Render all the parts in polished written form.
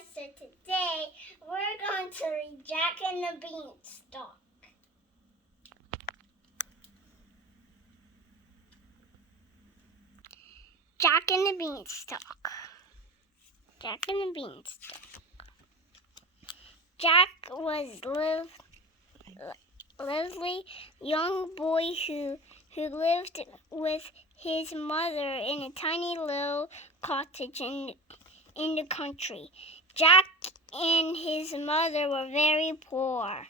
guys. So today we're going to read Jack and the Beanstalk. Jack and the Beanstalk. Jack and the Beanstalk. Jack was lively young boy who lived with his mother in a tiny little cottage in the country. Jack and his mother were very poor.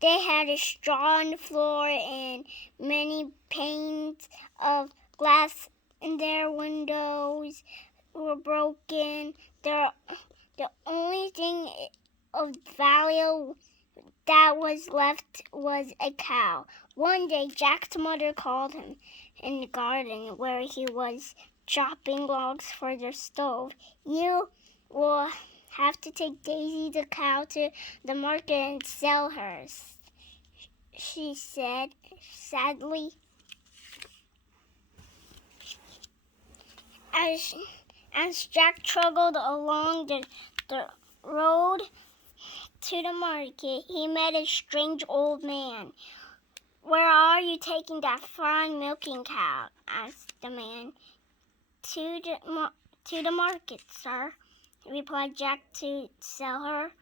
They had a straw on the floor and many panes of glass in their windows were broken. The only thing of value that was left was a cow. One day, Jack's mother called him in the garden where he was chopping logs for their stove. "You will have to take Daisy the cow to the market and sell her," she said sadly. As Jack trudged along the road to the market, he met a strange old man. "Where are you taking that fine milking cow?" asked the man. To the market, sir," replied Jack, "to sell her."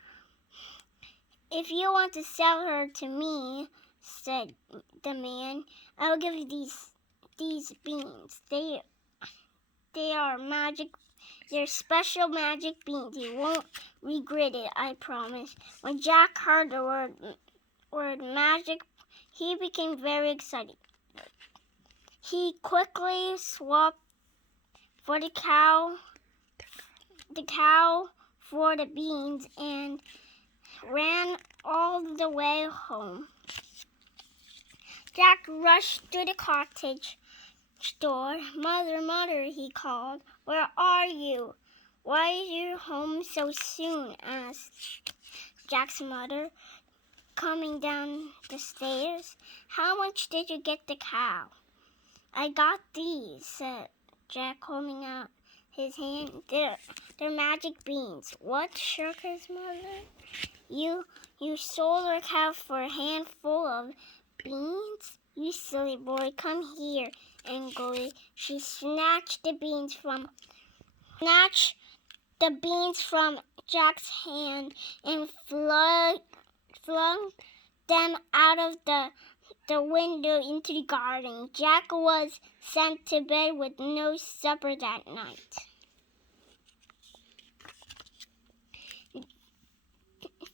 "If you want to sell her to me," said the man, "I'll give you these beans. They are magic. They're special magic beans. You won't regret it, I promise." When Jack heard the word magic, he became very excited. He quickly swapped for the cow for the beans and ran all the way home. Jack rushed to the cottage door. "Mother, mother," he called, "where are you?" "Why is you home so soon?" asked Jack's mother, coming down the stairs. "How much did you get the cow?" "I got these," said Jack, holding out his hand. They're magic beans." "What?" shook his mother. You sold our cow for a handful of beans? You silly boy, come here." Angrily, she snatched the beans from Jack's hand and flung them out of the window into the garden. Jack was sent to bed with no supper that night.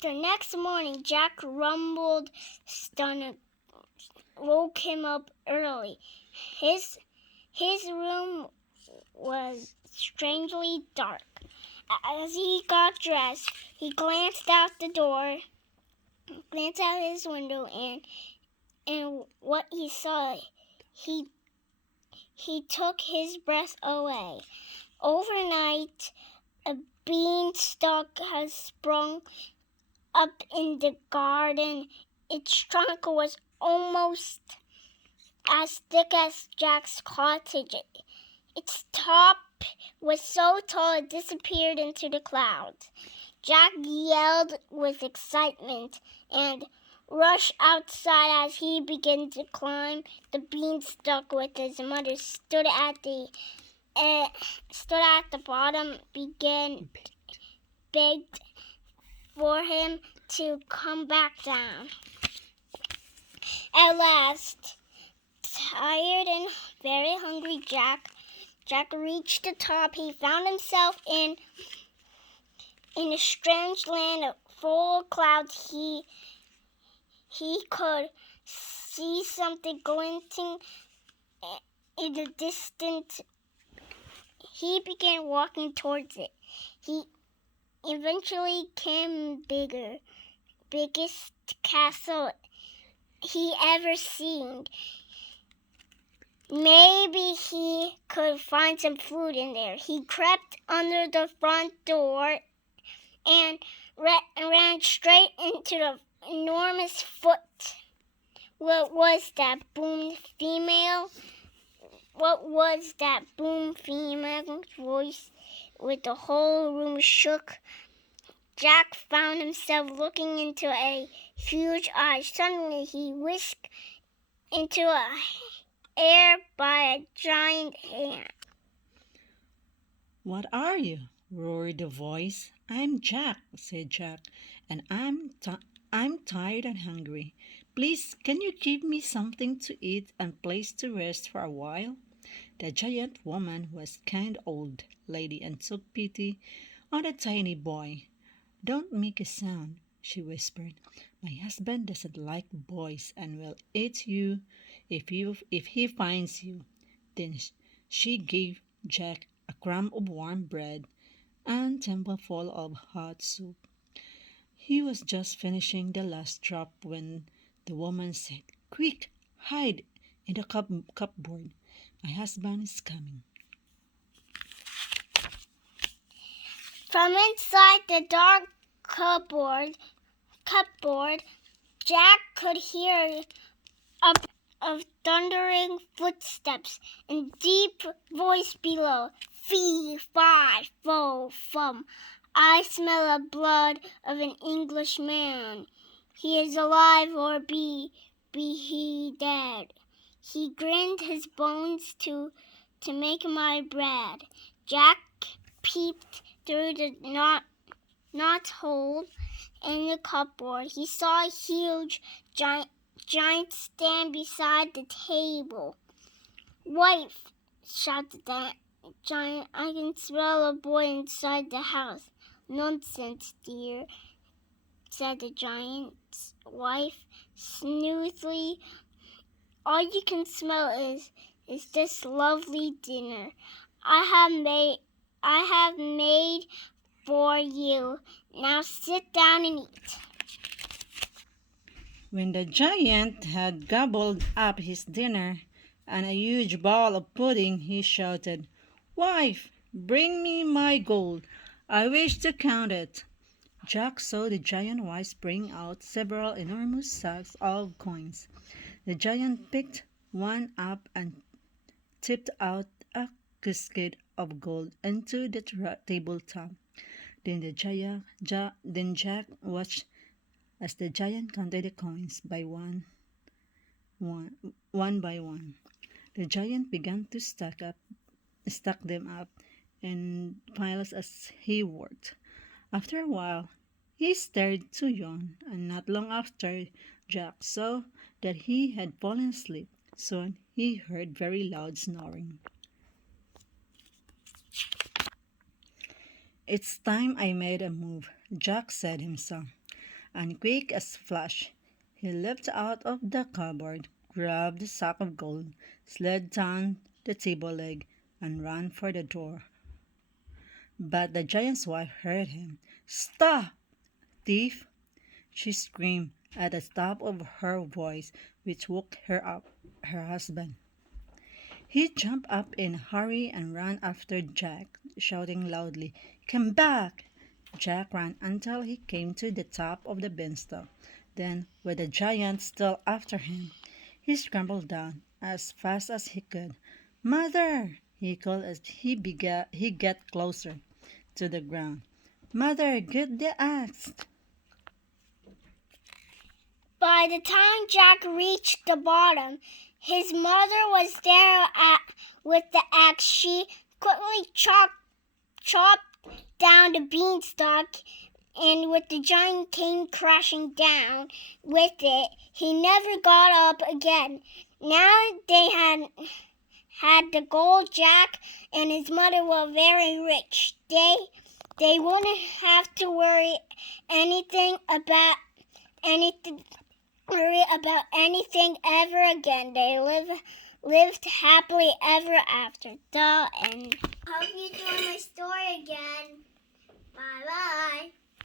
The next morning, Jack rumbled stomach woke him up early. His room was strangely dark. As he got dressed, he glanced out his window, and what he saw, he took his breath away. Overnight, a beanstalk had sprung up in the garden. Its trunk was almost as thick as Jack's cottage. Its top was so tall it disappeared into the clouds. Jack yelled with excitement and rushed outside. As he began to climb the beanstalk with his mother stood at the bottom, begged for him to come back down. At last, tired and very hungry, Jack reached the top. He found himself in a strange land full of clouds. He could see something glinting in the distance. He began walking towards it. He eventually came biggest castle he ever seen. Maybe he could find some food in there. He crept under the front door and ran straight into the enormous foot. What was that? Boomed female. What was that? Boomed female's voice, with the whole room shook Jack found himself looking into a huge eye. Suddenly he whisked into the air by a giant hand. "What are you?" roared the voice. "I'm Jack," said Jack, "and I'm tired and hungry. Please, can you give me something to eat and place to rest for a while?" The giant woman was a kind old lady and took pity on the tiny boy. "Don't make a sound," she whispered. "My husband doesn't like boys and will eat you if he finds you." Then she gave Jack a crumb of warm bread and a thimbleful of hot soup. He was just finishing the last drop when the woman said, "Quick, hide in the cupboard. My husband is coming." From inside the dark cupboard, Jack could hear of thundering footsteps and deep voice below. "Fee, fi, fo, fum. I smell the blood of an Englishman. He is alive or be he dead. He grinned his bones to make my bread." Jack peeped through the knot hole in the cupboard. He saw a huge giant stand beside the table. "Wife," shouted the giant, "I can smell a boy inside the house." "Nonsense, dear," said the giant's wife smoothly. "All you can smell is this lovely dinner I have made for you. Now sit down and eat." When the giant had gobbled up his dinner and a huge bowl of pudding, he shouted, "Wife, bring me my gold. I wish to count it." Jack saw the giant wife bring out several enormous sacks of coins. The giant picked one up and tipped out a cascade of gold into the tabletop. Then Jack watched as the giant counted the coins one by one. The giant began to stack them up in piles as he worked. After a while, he started to yawn, and not long after, Jack saw that he had fallen asleep. Soon he heard very loud snoring. "It's time I made a move," Jack said himself, and quick as flash, he leapt out of the cupboard, grabbed the sack of gold, slid down the table leg, and ran for the door. But the giant's wife heard him. "Stop, thief!" she screamed at the top of her voice, which woke her husband. He jumped up in a hurry and ran after Jack, shouting loudly, "Come back!" Jack ran until he came to the top of the beanstalk. Then, with the giant still after him, he scrambled down as fast as he could. "Mother!" he called as he got closer to the ground. "Mother, get the axe!" By the time Jack reached the bottom, his mother was there with the axe. She quickly chopped down the beanstalk, and with the giant came crashing down with it. He never got up again. Now they had the gold. Jack and his mother were very rich. They wouldn't have to anything worry about anything ever again. They lived happily ever after. The end. Hope you enjoy my story again. Bye bye.